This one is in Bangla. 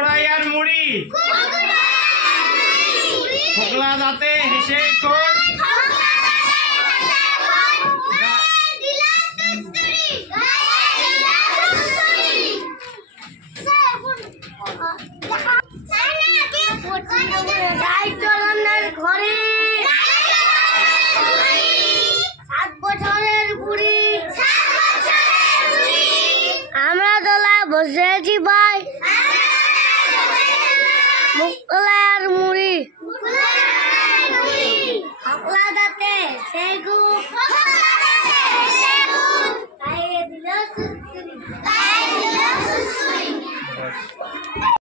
কুরকুরাই আর মুড়ি ফোকলা দাঁতে হেসে কোন আমরা দোলায় বসে আছি ভাই মুখলা আর মুড়ি ফোকলা দাঁতে সেই গুড় খাইয়ে দিল সুসুরি।